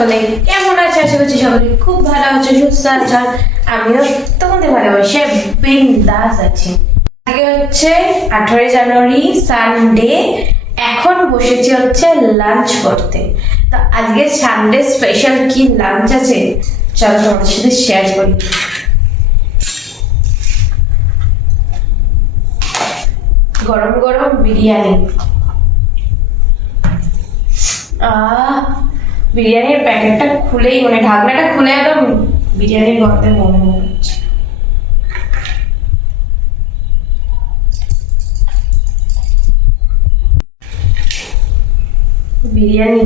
সকলে কেমন আছে? আশা করছি সকলে খুব ভালো আছে, সুস্থ আছে। আমিও তোমাদের ভালোবাসে বিন্দাস আছি। আজকে হচ্ছে 18 জানুয়ারি সানডে। এখন বসেছি হচ্ছে লাঞ্চ করতে। তো আজকে সানডে স্পেশাল কি লাঞ্চ আছে চলো তোমাদের সাথে শেয়ার করি। গরম গরম বিরিয়ানি। বিরিয়ানির প্যাকেটটা খুলেই মানে ঢাকনাটা খুলে একদম বিরিয়ানির গন্ধে মনে হচ্ছে। বিরিয়ানি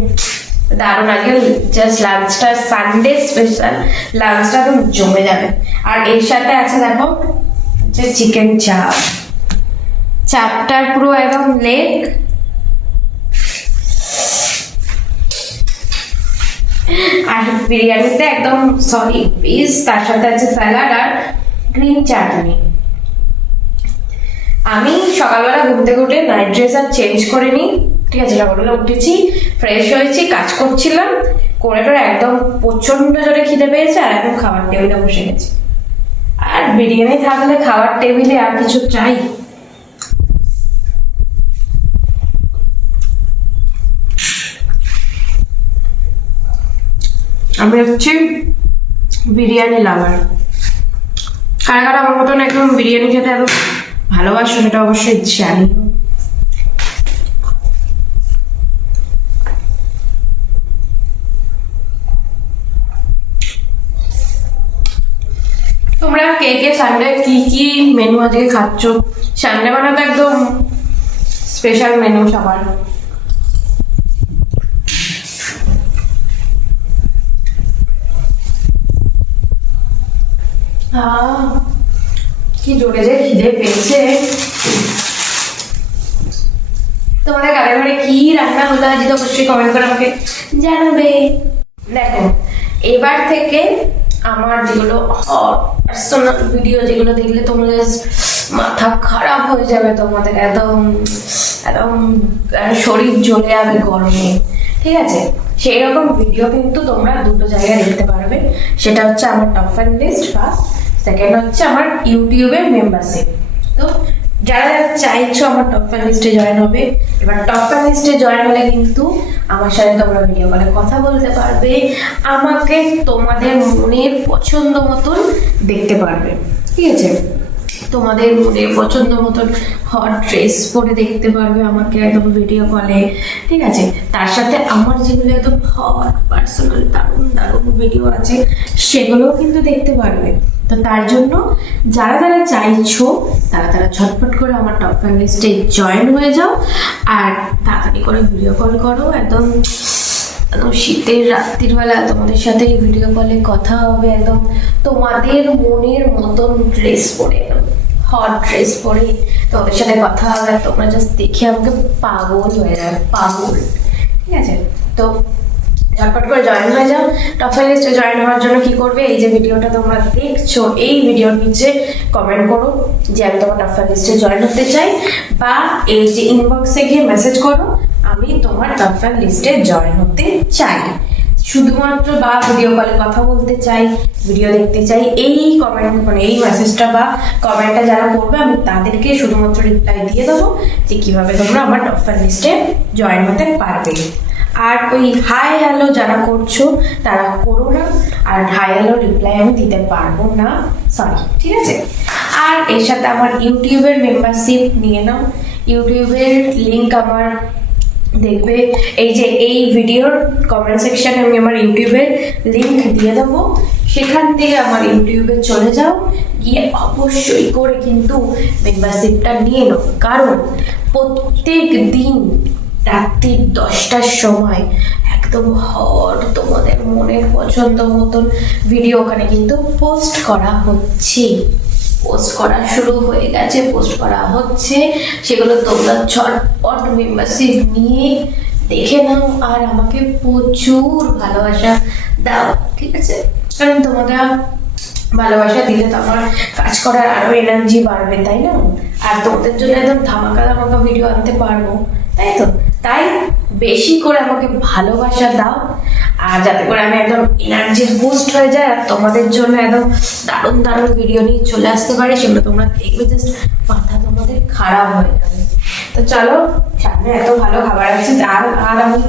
দারুণ। আগে জাস্ট লাঞ্চটা সানডে স্পেশাল লাঞ্চটা একদম জমে যাবে। আর এর সাথে আছে দেখো হচ্ছে চিকেন চাপ। চাপটার পুরো একদম লেগ, আর বিরিয়ানিতে একদম সরি পিস, তার সাথে আছে স্যালাড আর গ্রিন চাটনি। আমি সকালবেলা ঘুম থেকে উঠে নাইট ড্রেস আর চেঞ্জ করে নিই, ঠিক আছে। সকালবেলা উঠেছি, ফ্রেশ হয়েছি, কাজ করছিলাম, করে টোরে একদম প্রচন্ড জোরে খিদে পেয়েছে আর একদম খাবার টেবিলে বসে গেছি। আর বিরিয়ানি থাকলে খাবার টেবিলে আর কিছু চাই? আমি হচ্ছে বিরিয়ানি লাভার। কারা কারা আমার মতন একদম বিরিয়ানি খেতে একদম ভালোবাসো সেটা অবশ্যই জানি। তোমরা কে কে সানডে কি কি মেনু আজকে খাচ্ছ? সানডে মানে তো একদম স্পেশাল মেনু সবার। কি জোরে যে খিদে পেয়েছে। তোমাদের কাদের ঘরে কি রান্না হলো আজ অবশ্যই কমেন্ট করে আমাকে জানাবে। দেখো এবার থেকে আমার যেগুলো পার্সোনাল ভিডিও যেগুলো দেখলে তোমাদের মাথা খারাপ হয়ে যাবে, তোমাদের একদম একদম শরীর জ্বলে যাবে গরমে, ঠিক আছে। সেই রকম ভিডিও কিন্তু তোমরা দুটো জায়গায় দেখতে পারবে। সেটা হচ্ছে আমার top fan list first, second হচ্ছে আমার ইউটিউবের মেম্বারশিপ। তো যারা যারা চাইছো আমার টপ ফ্যান লিস্টে জয়েন হবে, এবার টপ ফ্যান লিস্টে জয়েন হলে কিন্তু আমার সাথে তোমরা ভিডিও কলে কথা বলতে পারবে, আমাকে তোমাদের মনের পছন্দ মতন দেখতে পারবে, ঠিক আছে। তোমাদের মনের পছন্দ মতন হট ড্রেস পরে দেখতে পারবে আমাকে একদম ভিডিও কলে, ঠিক আছে। তার সাথে আমার যেগুলো একদম হট পার্সোনাল দারুণ দারুণ ভিডিও আছে সেগুলোও কিন্তু দেখতে পারবে। তো তার জন্য যারা যারা চাইছো তারা তারা ঝটপট করে আমার টপ ফ্যান লিস্টে জয়েন হয়ে যাও আর তাড়াতাড়ি করে ভিডিও কল করো। একদম একদম শীতের রাত্রির বেলা তোমাদের সাথে ভিডিও কলে কথা হবে, একদম তোমাদের মনের মতন ড্রেস পরে, হট ড্রেস পরে তোমাদের সাথে কথা হবে। তোমরা জাস্ট দেখে আমাকে পাগল হয়ে যাবে, পাগল, ঠিক আছে। তো ঝটপট করে জয়েন হয়ে যাও। টপ ফ্যান লিস্টে জয়েন হওয়ার জন্য কি করবে, এই যে ভিডিওটা তোমরা দেখছো এই ভিডিওর নিচে কমেন্ট করো যে আমি তোমার টপ ফ্যান লিস্টে জয়েন হতে চাই, বা এই যে ইনবক্সে গিয়ে মেসেজ করো আমি তোমার টপ ফ্যান লিস্টে জয়েন হতে চাই। শুধুমাত্র বা ভিডিও কলে কথা বলতে চাই, ভিডিও দেখতে চাই, এই কমেন্ট মানে এই মেসেজটা বা কমেন্টটা যারা করবে আমি তাদেরকে শুধুমাত্র রিপ্লাই দিয়ে দেবো যে কিভাবে তোমরা আমার টপ ফ্যান লিস্টে জয়েন হতে পারবে। আর ওই হাই হ্যালো যারা করছো তারা করো না, আর হাই হ্যালো রিপ্লাই আমি দিতে পারবো না, সরি, ঠিক আছে। আর এর সাথে আমার ইউটিউবের মেম্বারশিপ নিয়ে নাও। ইউটিউবের লিঙ্ক আমার দেখবে এই যে এই ভিডিওর কমেন্ট সেকশনে আমি আমার ইউটিউবের লিঙ্ক দিয়ে দেবো, সেখান থেকে আমার ইউটিউবে চলে যাও, গিয়ে অবশ্যই করে কিন্তু মেম্বারশিপটা নিয়ে নাও। কারণ প্রত্যেক দিন রাত্রি 10টার সময় একদম হট তোমাদের মনের পছন্দ মতন ভিডিও ওখানে কিন্তু পোস্ট করা হচ্ছে, পোস্ট করা শুরু হয়ে গেছে, পোস্ট করা হচ্ছে। সেগুলো তোমরা ঝটপট মেম্বারশিপ নিয়ে দেখে নাও আর আমাকে প্রচুর ভালোবাসা দাও, ঠিক আছে। কারণ তোমরা ভালোবাসা দিলে তো আমার কাজ করার আরো এনার্জি বাড়বে, তাই না। আর তোমাদের জন্য একদম ধামাকা ধামাকা ভিডিও আনতে পারবো, তাই তো। তাই বেশি করে আমাকে ভালোবাসা দাও আর যাতে করে আমি একদম এনার্জি বুস্ট হয়ে যায় আর তোমাদের জন্য একদম দারুণ দারুণ ভিডিও নিয়ে চলে আসতে পারি, সেগুলো তোমরা দেখবে জাস্ট মাথা তোমাদের খারাপ হয়ে যাবে। তো চলো, সামনে এত ভালো খাবার আছে আর আর আমি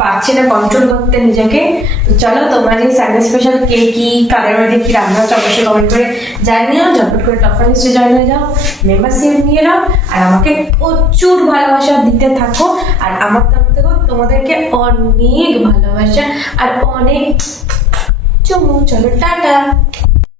পারছি না কন্ট্রোল করতে নিজেকে। তো চলো, তোমরা যে সানডে স্পেশাল কে কি কাদের বাড়িতে কি রান্না হচ্ছে অবশ্যই কমেন্ট করে জানিও। ঝটপট করে টপ লিস্টে জয়েন হয়ে যাও, মেম্বারশিপ নিয়ে নাও, আর আমাকে প্রচুর ভালোবাসা দিতে থাকো। আর আমার তরফ থেকেও তোমাদেরকে অনেক ভালোবাসা আর অনেক চলো টাটা।